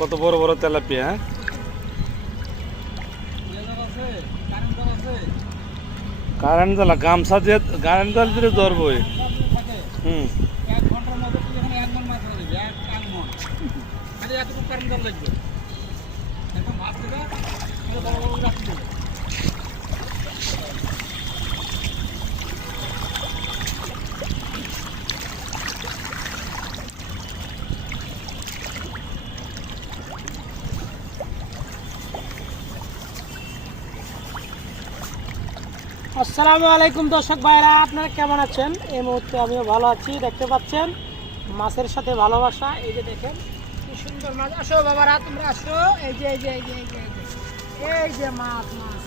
কত বড় বড় তেলাপিয়া, হ্যাঁ? কারেন্ট জাল গামছা দিয়ে কারেন্ট জাল দিয়ে ধরবই। হুম, আসসালামু আলাইকুম দর্শক ভাইরা, আপনারা কেমন আছেন? এই মুহূর্তে আমিও ভালো আছি। দেখতে পাচ্ছেন মাছের সাথে ভালোবাসা। এই যে দেখেন কি সুন্দর মাছ। আসো বাবারা, তোমরা আসো। এই যে এই যে এই যে এই যে এই যে মাছ মাছ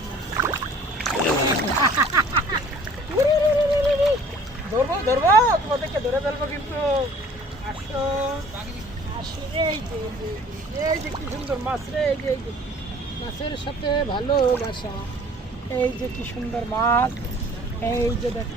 ধরবো ধরবো, তোমাদেরকে ধরে ফেলবো কিন্তু। আসো আসো, এই যে এই যে কি সুন্দর মাছ রে। এই যে এই যে মাছের সাথে ভালোবাসা। এই যে কি সুন্দর মাছ। এই যে দেখ,